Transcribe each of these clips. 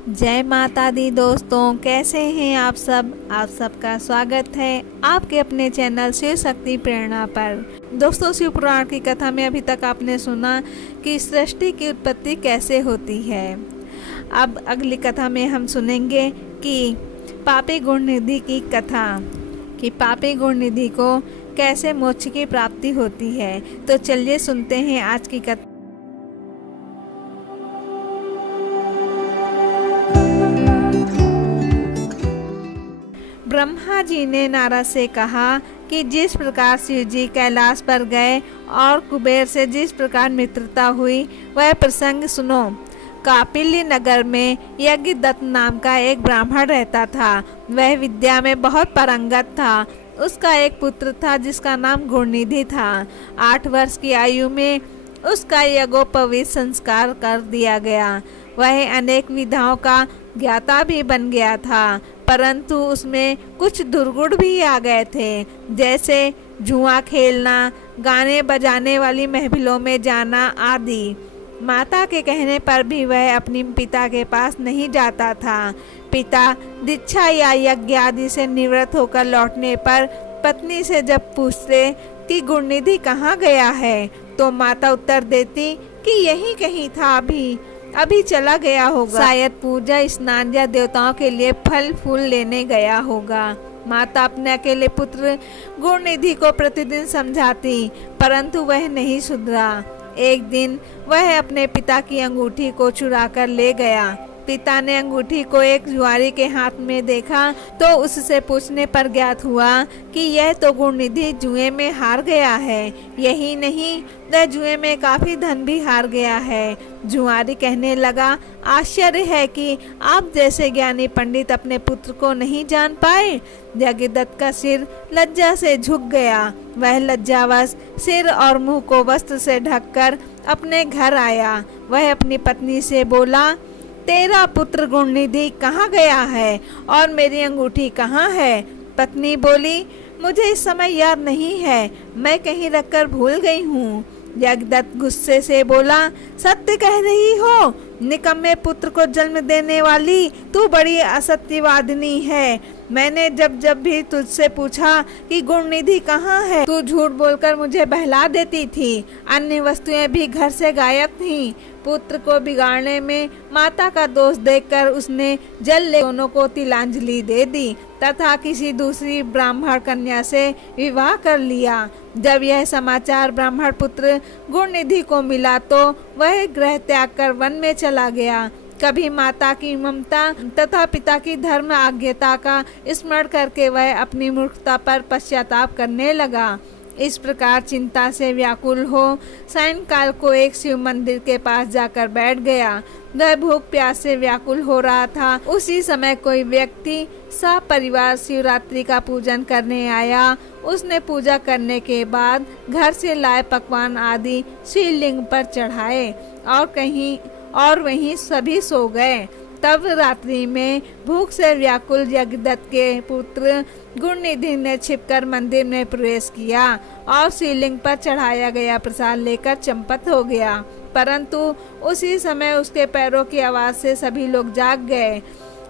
जय माता दी दोस्तों, कैसे हैं आप सब। आप सबका स्वागत है आपके अपने चैनल शिव शक्ति प्रेरणा पर। दोस्तों, शिव पुराण की कथा में अभी तक आपने सुना कि सृष्टि की उत्पत्ति कैसे होती है। अब अगली कथा में हम सुनेंगे कि पापी गुण निधि की कथा, कि पापी गुण निधि को कैसे मोक्ष की प्राप्ति होती है। तो चलिए सुनते हैं आज की कथा। ब्रह्मा जी ने नारद से कहा कि जिस प्रकार शिव जी कैलाश पर गए और कुबेर से जिस प्रकार मित्रता हुई वह प्रसंग सुनो। कापिल्य नगर में यज्ञदत्त नाम का एक ब्राह्मण रहता था। वह विद्या में बहुत पारंगत था। उसका एक पुत्र था जिसका नाम गुणनिधि था। 8 वर्ष की आयु में उसका यज्ञोपवीत संस्कार कर दिया गया। वह अनेक विधाओं का ज्ञाता भी बन गया था, परंतु उसमें कुछ दुर्गुण भी आ गए थे, जैसे जुआ खेलना, गाने बजाने वाली महफिलों में जाना आदि। माता के कहने पर भी वह अपने पिता के पास नहीं जाता था। पिता दीक्षा या यज्ञ आदि से निवृत्त होकर लौटने पर पत्नी से जब पूछते कि गुणनिधि कहाँ गया है, तो माता उत्तर देती कि यहीं कहीं था, अभी चला गया होगा, शायद पूजा स्नान या देवताओं के लिए फल फूल लेने गया होगा। माता अपने अकेले पुत्र गुणनिधि को प्रतिदिन समझाती, परंतु वह नहीं सुधरा। एक दिन वह अपने पिता की अंगूठी को चुरा कर ले गया। पिता ने अंगूठी को एक जुआरी के हाथ में देखा तो उससे पूछने पर ज्ञात हुआ कि यह तो गुणनिधि जुए में हार गया है। यही नहीं, वह जुए में काफी धन भी हार गया है। जुआरी कहने लगा, आश्चर्य है कि आप जैसे ज्ञानी पंडित अपने पुत्र को नहीं जान पाए। यज्ञदत्त का सिर लज्जा से झुक गया। वह लज्जावश सिर और मुंह को वस्त्र से ढककर अपने घर आया। वह अपनी पत्नी से बोला, तेरा पुत्र गुणनिधि कहाँ गया है और मेरी अंगूठी कहाँ है। पत्नी बोली, मुझे इस समय याद नहीं है, मैं कहीं रखकर भूल गई हूँ। यज्ञदत्त गुस्से से बोला, सत्य कह रही हो, निकम्मे पुत्र को जन्म देने वाली तू बड़ी असत्यवादिनी है। मैंने जब भी तुझसे पूछा कि गुणनिधि कहाँ है, तू झूठ बोलकर मुझे बहला देती थी। अन्य वस्तुएं भी घर से गायब थीं। पुत्र को बिगाड़ने में माता का दोष देखकर उसने दोनों को तिलांजलि दे दी तथा किसी दूसरी ब्राह्मण कन्या से विवाह कर लिया। जब यह समाचार ब्राह्मण पुत्र गुणनिधि को मिला तो वह गृह त्याग कर वन में चला गया। कभी माता की ममता तथा पिता की धर्म आज्ञा का स्मरण करके वह अपनी मूर्खता पर पश्चाताप करने लगा। इस प्रकार चिंता से व्याकुल हो सायंकाल को एक शिव मंदिर के पास जाकर बैठ गया। वह भूख प्यास से व्याकुल हो रहा था। उसी समय कोई व्यक्ति सपरिवार शिवरात्रि का पूजन करने आया। उसने पूजा करने के बाद घर से लाए पकवान आदि शिवलिंग पर चढ़ाए और वहीं सभी सो गए। तब रात्रि में भूख से व्याकुल यज्ञदत्त के पुत्र गुणनिधि ने छिपकर मंदिर में प्रवेश किया और शिवलिंग पर चढ़ाया गया प्रसाद लेकर चंपत हो गया। परंतु उसी समय उसके पैरों की आवाज से सभी लोग जाग गए।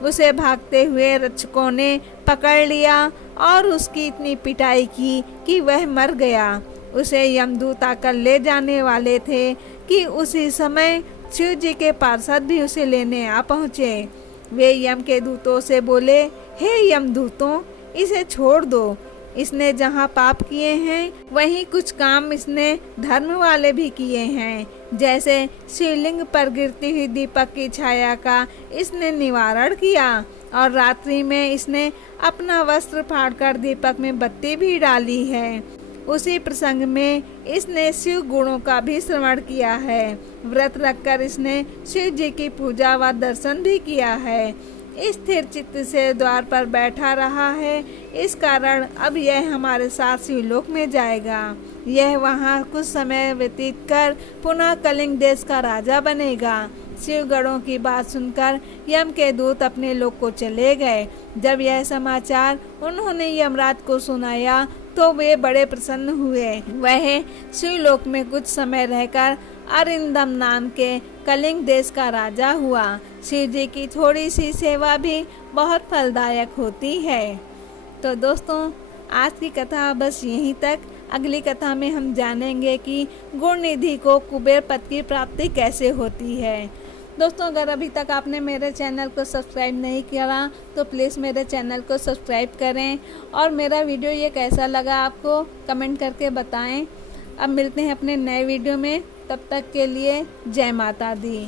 उसे भागते हुए रक्षकों ने पकड़ लिया और उसकी इतनी पिटाई की कि वह मर गया। उसे यमदूत आकर ले जाने वाले थे कि उसी समय शिव जी के पार्षद भी उसे लेने आ पहुँचे। वे यम के दूतों से बोले, हे यमदूतों, इसे छोड़ दो। इसने जहाँ पाप किए हैं वहीं कुछ काम इसने धर्म वाले भी किए हैं। जैसे शिवलिंग पर गिरती हुई दीपक की छाया का इसने निवारण किया और रात्रि में इसने अपना वस्त्र फाड़कर दीपक में बत्ती भी डाली है। उसी प्रसंग में इसने शिव गुणों का भी श्रवण किया है। व्रत रखकर इसने शिव जी की पूजा व दर्शन भी किया है। स्थिर चित्त से द्वार पर बैठा रहा है। इस कारण अब यह हमारे साथ शिवलोक में जाएगा। यह वहाँ कुछ समय व्यतीत कर पुनः कलिंग देश का राजा बनेगा। शिवगणों की बात सुनकर यम के दूत अपने लोक को चले गए। जब यह समाचार उन्होंने यमराज को सुनाया तो वे बड़े प्रसन्न हुए। वह शिवलोक में कुछ समय रहकर अरिंदम नाम के कलिंग देश का राजा हुआ। शिव जी की थोड़ी सी सेवा भी बहुत फलदायक होती है। तो दोस्तों, आज की कथा बस यहीं तक। अगली कथा में हम जानेंगे कि गुण निधि को कुबेर पद की प्राप्ति कैसे होती है। दोस्तों, अगर अभी तक आपने मेरे चैनल को सब्सक्राइब नहीं किया तो प्लीज़ मेरे चैनल को सब्सक्राइब करें और मेरा वीडियो ये कैसा लगा आपको कमेंट करके बताएं। अब मिलते हैं अपने नए वीडियो में, तब तक के लिए जय माता दी।